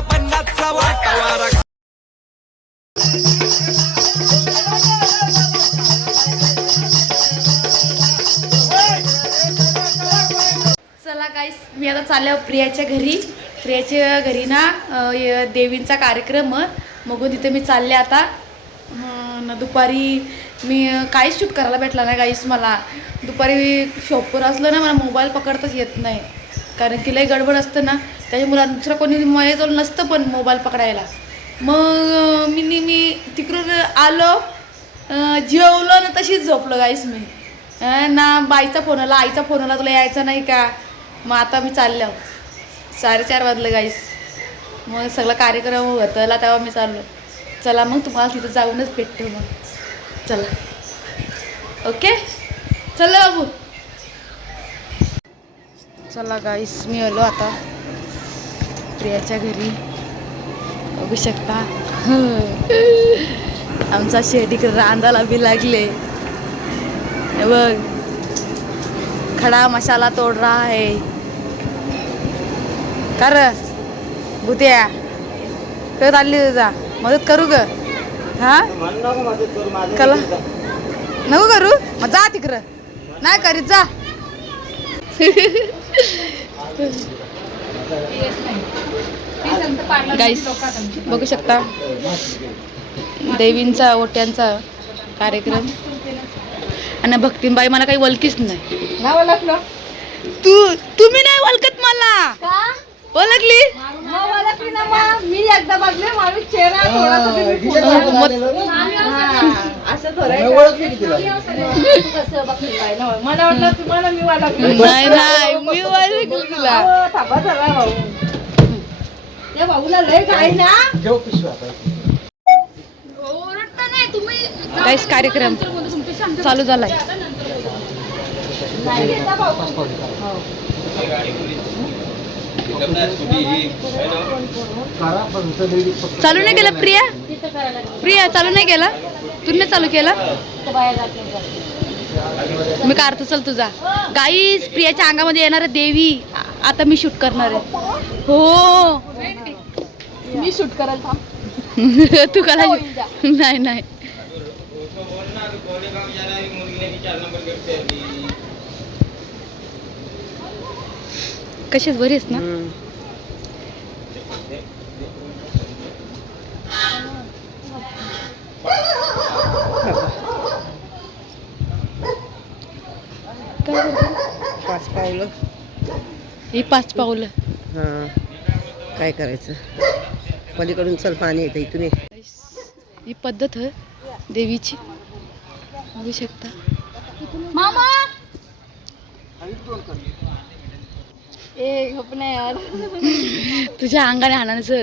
पन्नासचा पन्नासचा वाटावारा चला गाईस मी आता चालल्या प्रियाच्या घरी. प्रियाच्या घरी ना देवींचा कार्यक्रम मग तिथे मी चालले आता. अं, न दुपारी मी अं, काहीच शूट करायला भेटला नाही गाईस मला. दुपारी शॉपवर असलं ना मला मोबाईल पकडताच येत नाही. कारण की लय गडबड असतं ना. त्याच्या मुला दुसरं कोणी माझ्याजवळ नसतं पण मोबाईल पकडायला. मग मी नेहमी तिकडून आलो जेवलो ना तशीच झोपलो गाईस मी. ना बाईचा फोन आला आईचा फोन आला तुला यायचा नाही का? मग आता मी चाललो. साडेचार वाजलं गाईस मग सगळा कार्यक्रम होतला तेव्हा मी चाललो. चला मग तुम्हाला तिथं जाऊनच भेटतो मग. चला. ओके? चला बाबू. चला गाईस मी आलो आता. प्रियाच्या घरी. बघू शकता. आमचा शेतीकडे रांधायला बी लागले. बघ. खडा मसाला तोड रहा है कर भूत्या कर आली तुझा. मदत करू ग. हा? कला नको करू. मग जा तिकडं. नाही करीत जा. गाईस बघू शकता. देवींचा ओट्यांचा कार्यक्रम. आणि भक्तीबाई मला काही वलकीच नाही. तू तुम्ही नाही ओळखत मला. का? ओळखली? मग ओळखली ना मग. मी एकदा बघले माझा चेहरा थोडासा दिसत. होता. मग- हा, असं थोडं तू कसं बघते काय ना. मला वाटलं तुम्हाला मी ओळखलं नाही नाही मी ओळखली तुला अहो, थांबा जरा भाऊ. त्या भाऊला लय काय ना. गाईस कार्यक्रम चालू झालाय. चालू नाही केला प्रिया. प्रिया चालू नाही केला? तू नाही चालू केला. मी काढतो चल तुझा. गाईस प्रियाच्या अंगामध्ये येणार आहे देवी आता मी शूट करणार आहे. हो. मी शूट करायला तू करा नाही नाही. कशीच बरी आहेस ना? काय? पाच पावलं. ही पाच पावलं. हां. काय करायचं? पलीकडून चल पाणी येतं इथून ये. ही पद्धत आहे देवीची. बघू शकता. मामा! ए नाही यार। तुझ्या अंगाने आणायचं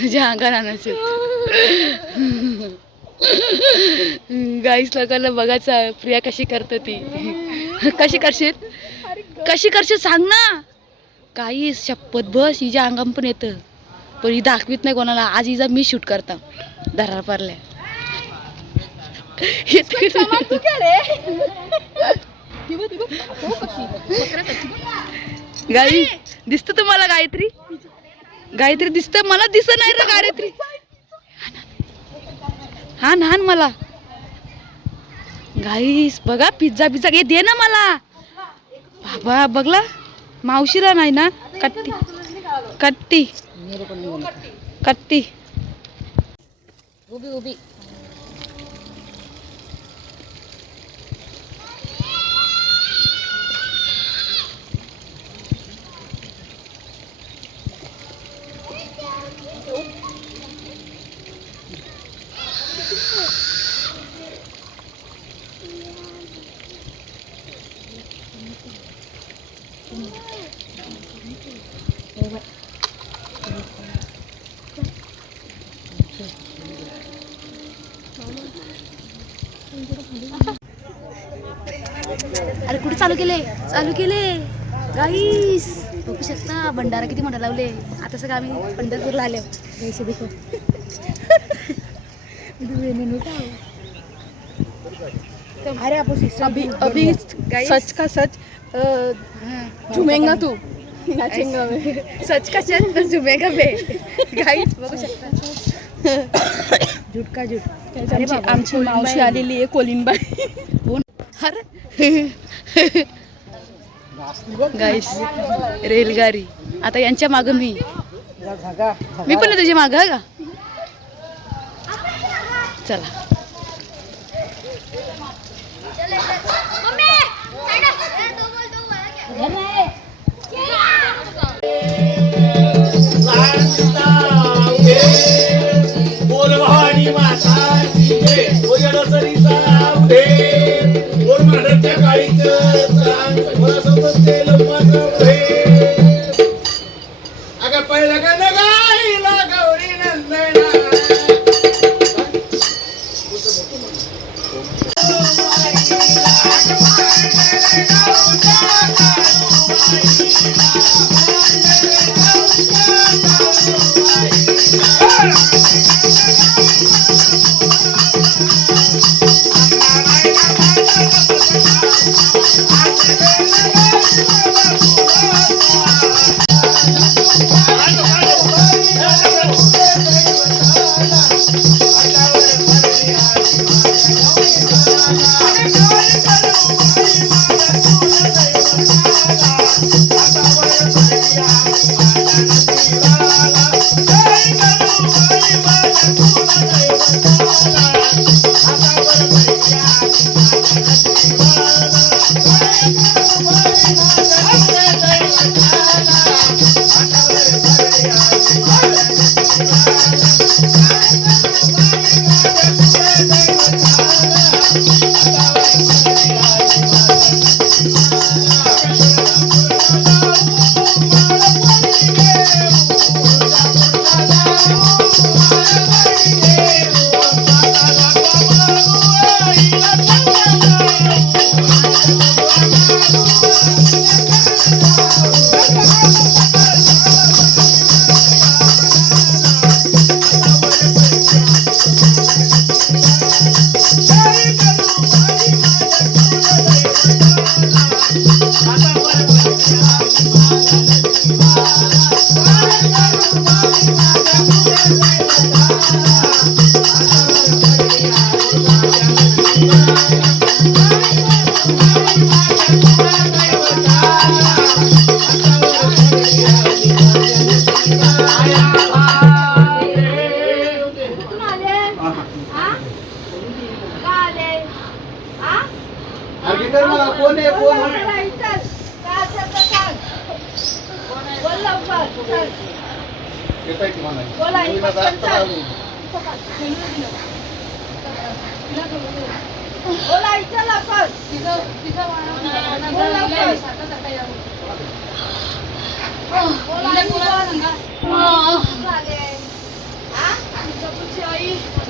तुझ्या अंगाने आणायचं गाईस लोकांना बघायचं प्रिया कशी करते ती? कशी करशील? कशी करशील सांग ना. काही शपथ बस हिच्या अंगाम पण येतं. पण ही दाखवीत नाही कोणाला. आज हिचा मी शूट करता. दरार पारल्या गाई दिसत तुम्हाला गायत्री? गायत्री दिसत मला दिसत नाही रे गायत्री. हा ना मला. गाईस बघा पिझ्झा पिझ्झा घे दे ना मला. बाबा बघला. मावशीला नाही ना? कट्टी. कट्टी. कट्टी. उभी उभी अरे कुठे चालू केले? चालू केले. गाईस बघू शकता भंडारा किती मोठा लावले. आता सगळं आम्ही पंढरपूरला आले. पैसे देखो अरे आपण अभी अभी सच का सच? झुमेंगा तू. सच का चल तर झुमेगा बे. गाईच बघू शकता. झुट. का झुट आमची मावशी कोलिंबाई. आलेली आहे कोलिनबाई अरे गाईस रेलगाडी. आता यांच्या माग मी. मी पण आहे तुझ्या माग का? चला. Yeah!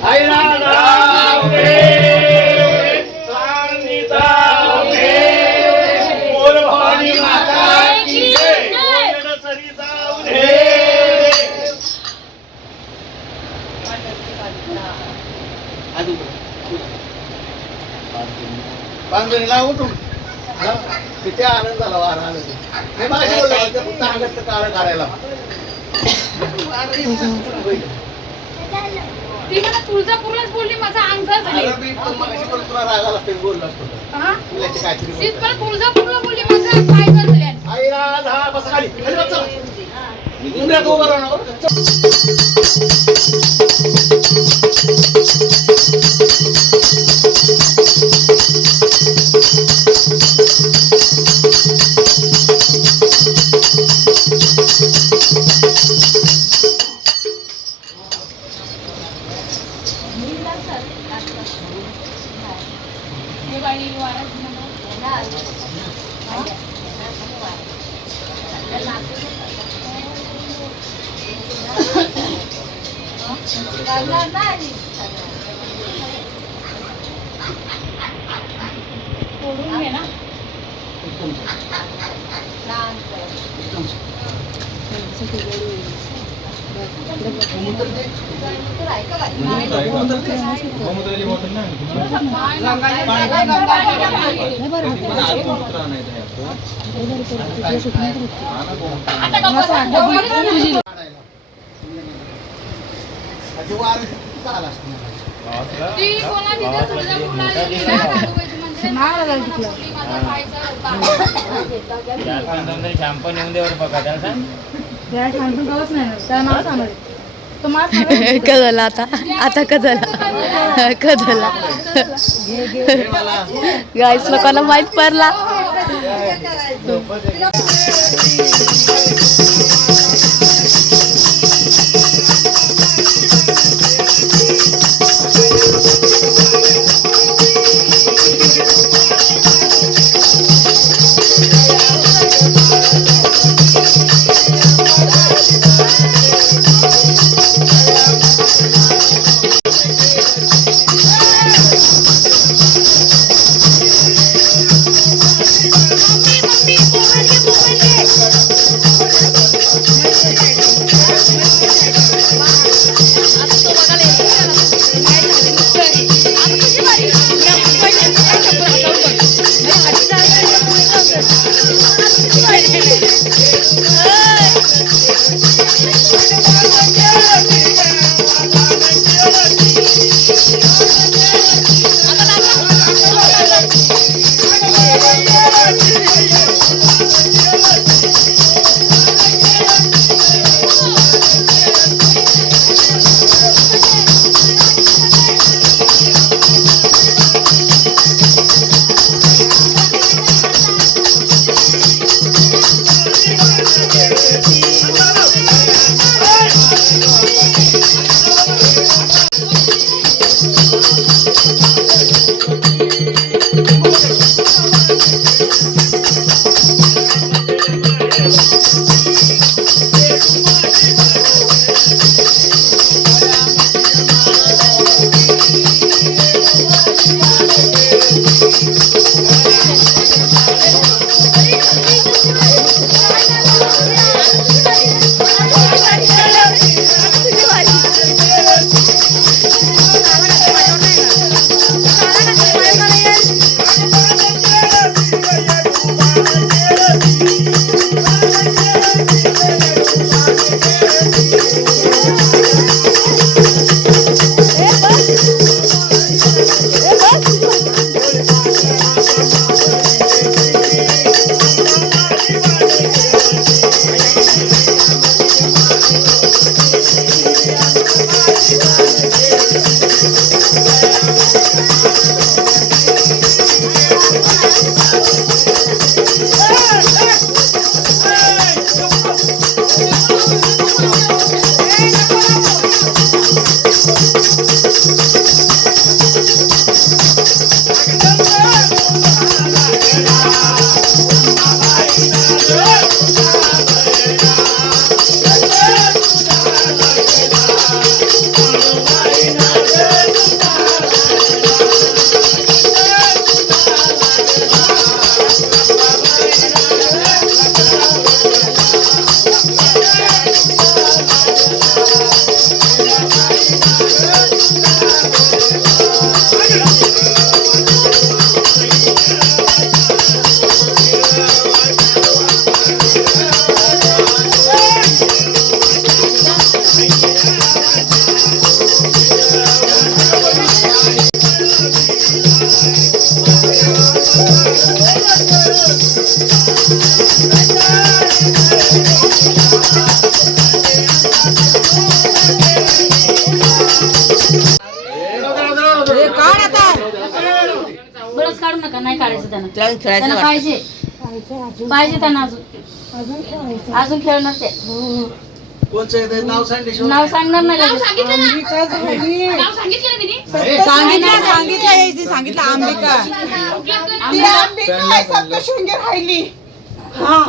आईला नाव घे, बांधणीला उठून हा, किती आनंद झाला वारा आनंद मी माझी बोललो होतो, फक्त अंगात काळं काढायला ती मला तुळजापूरलाच बोलली माझा अंगठा झाली. तुला रागाला बोललो हा? ती. मला तुळजापूरला बोलली माझा झाले आईला दहा बस खाली. उभं राहणार महाराजाला टिकलं शॅम्पू नेऊन देवर बघा त्याला सांग कदला आता. आता कदला. कदला. गाईस लोकांना माहीत पडला. Thank you. बरंच काढू नका नाही काढायचं त्यांना. त्याला खेळायचं त्यांना. पाहिजे. पाहिजे त्यांना अजून. अजून खेळणार ते. कोणचं आहे? ते नाव सांगितलं नाव सांगणार नाही लगेच. सांगितलं सांगितलं सांगितलं ती अंबिका. आहे, सप्तशृंगी राहिली. हा.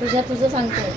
तुझ्या तुझं सांगतोय.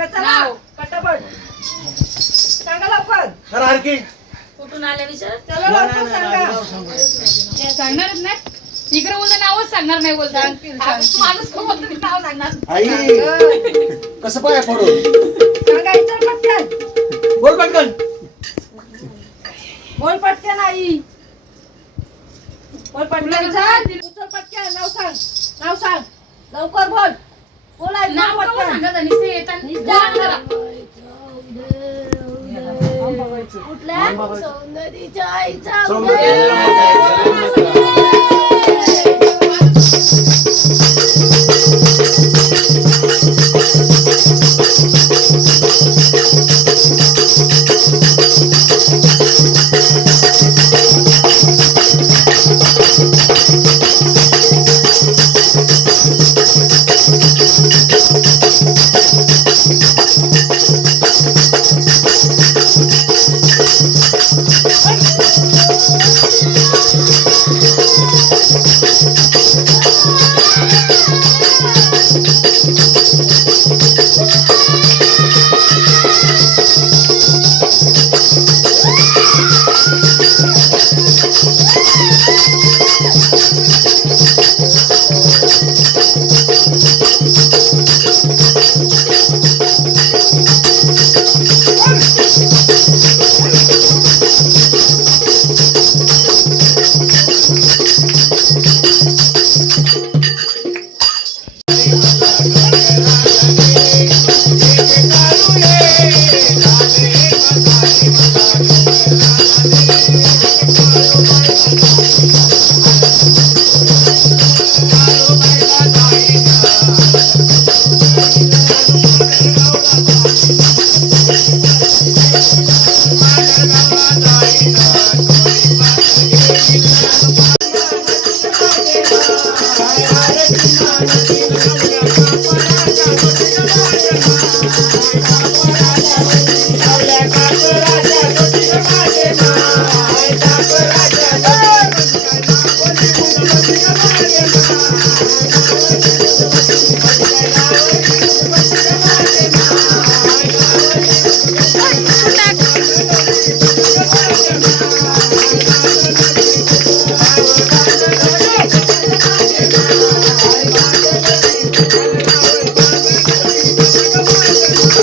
नाव सांग नाव पटापट. सांगा लवकर. करा हरकी. कुठून आले विचार? चला लवकर सांगा. सांगणारच नाही. इकडे बोलता नावच सांगणार नाही बोलता. माणूस कोण बोलतो ते नाव सांगणार. आई. कसं पाय पडू? सांगायचं पटकन. बोल पटकन. बोल पटकन आई. बोल पटकन सांग उचल पटकन. नाव सांग. नाव सांग. लवकर बोल. नाव का सांगत बोला जरा. कुठल्या? सौंदर्याच्या आईचा!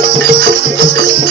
Música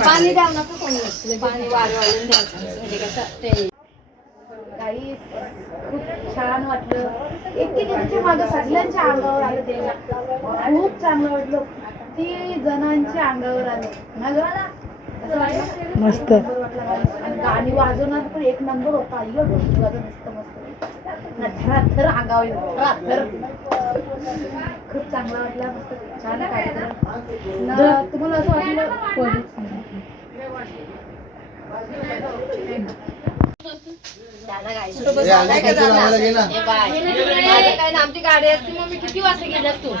पाणी द्यावं नका कोणी पाणी वाढ वाढून द्यायचं म्हणजे कसं ते काही खूप छान वाटलं एकेकाच्या मागं सगळ्यांच्या अंगावर आलं ते खूप चांगलं वाटलं किती जणांच्या अंगावर आलं ना गं? असं वाटलं? मस्त. नंबर वाटला गाणी. आणि गाणी वाजवणार पण एक नंबर होता अय्यो ढोलकी वाजवून मस्त मस्त ना थराथर अंगावर येतं, थराथर खूप चांगला वाटला मस्त छान कार्यक्रम ना तुम्हाला असं वाटलं ना. काय ना आमची गाडी असती मग मी किती वाजता गेलास तू ना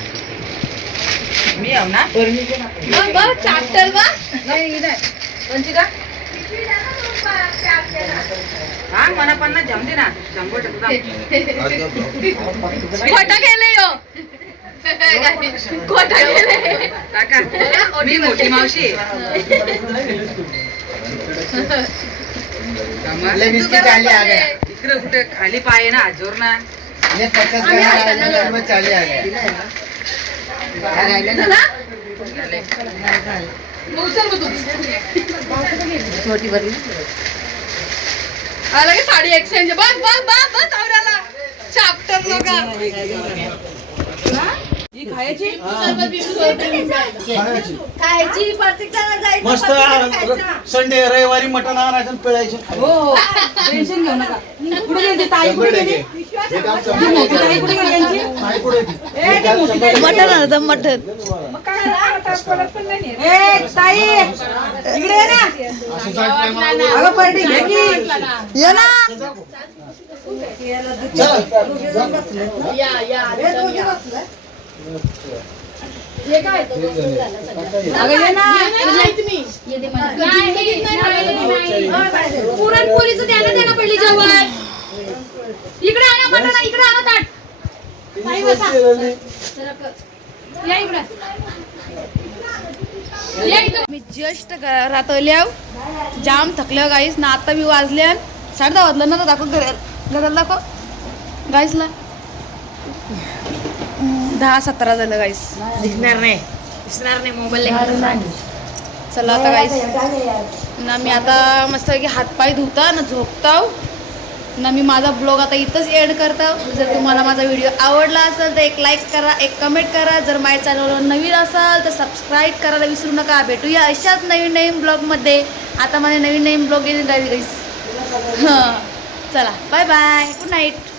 मला ना मिनिट खोटा केले यो खोटा केले मी मोठी मावशी. ले बिस्किट आले आ गया इकडे कुठे खाली पाय ना आजोर ना ये पचास ग्राम डालने में चाले आ अलग साडी एक्सचेंज बस बस बस बस आवराला चॅप्टर लोक खायची? खायची. खायची प्रत्येकाला जायचं मस्त प्रत्येकाला खायचं. संडे रविवारी मटण आणायचं आणि पिळायचं. हो हो. टेन्शन घेऊ नका. कुठे गेली ताई कुठे गेली? हे काम ती मोठी ताई कुठे गेली यांची नाही कुठे होती? ए ती मोठी ताई. मटन आणतं मटन ए ताई. इकडे ये ना. अगं घे की. ये ना. चला. अगं ये ना. पुरणपोळीचं द्यायला द्यायला पडली जेवण. इकडे आला मटण इकडे आला ताट. या इकडे. मी जस्ट रातवल्या जाम थकल्या गाईस ना आता मी वाजल्या साडे दहा वाजलं ना दाखव घरात घरात दाखव. गाईसला दहा सतरा झालं गाईस दिसणार नाही. दिसणार नाही मोबाईल चला आता गाईस ना मी आता मस्तपैकी हातपाय धुता ना झोपताव. ना मी माझा ब्लॉग आता इथंच एंड करता जर तुम्हाला माझा व्हिडिओ आवडला असेल तर एक लाईक करा एक कमेंट करा. जर माझ्या चॅनलवर नवीन असाल तर सबस्क्राईब करायला विसरू नका. भेटूया अशाच नवीन नवीन ब्लॉगमध्ये आता माझे नवीन नवीन ब्लॉग येईल गाईस हां. चला बाय बाय गुड नाईट